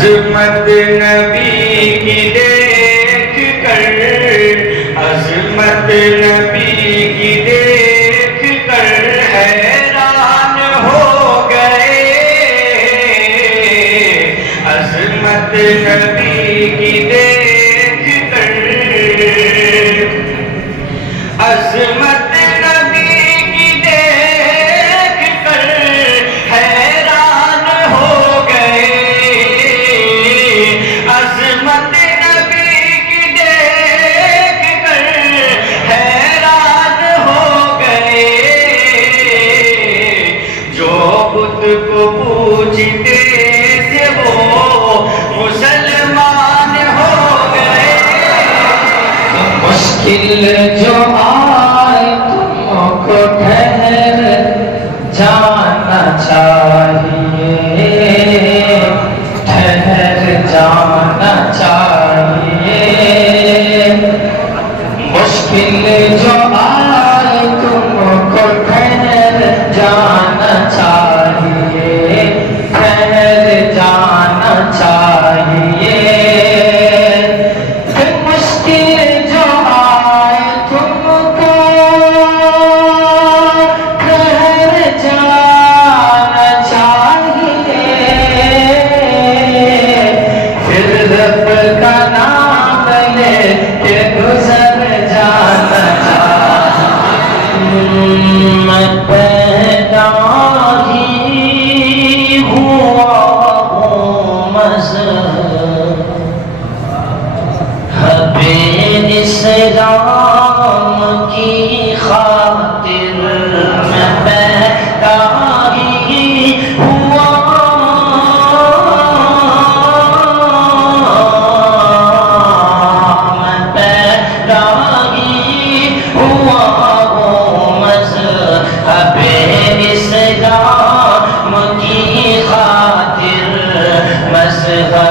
عظمت نبی کی دیکھ کر، عظمت نبی کی دیکھ کر حیران ہو گئے، عظمت نبی کی دیکھ کر، عظمت کو پوجتے تھے وہ مسلمان ہو گئے، مشکل جو آئے تم کو ٹھہر جانا چاہیے، ٹھہر جانا چاہیے، مشکل جو آئے تم کو ٹھہر جانا چاہیے، ٹھہر جانا چاہیے، پھر مشکل جو آئے تم کو ٹھہر جانا چاہیے، پھر رب کا نام لے کے گزر جانا چاہیے، میں پیدا اسلام کی خاطر میں پیدا ہی ہوا، میں پیدا ہی ہوا ہوں مذہب اسلام کی خاطر، مذہب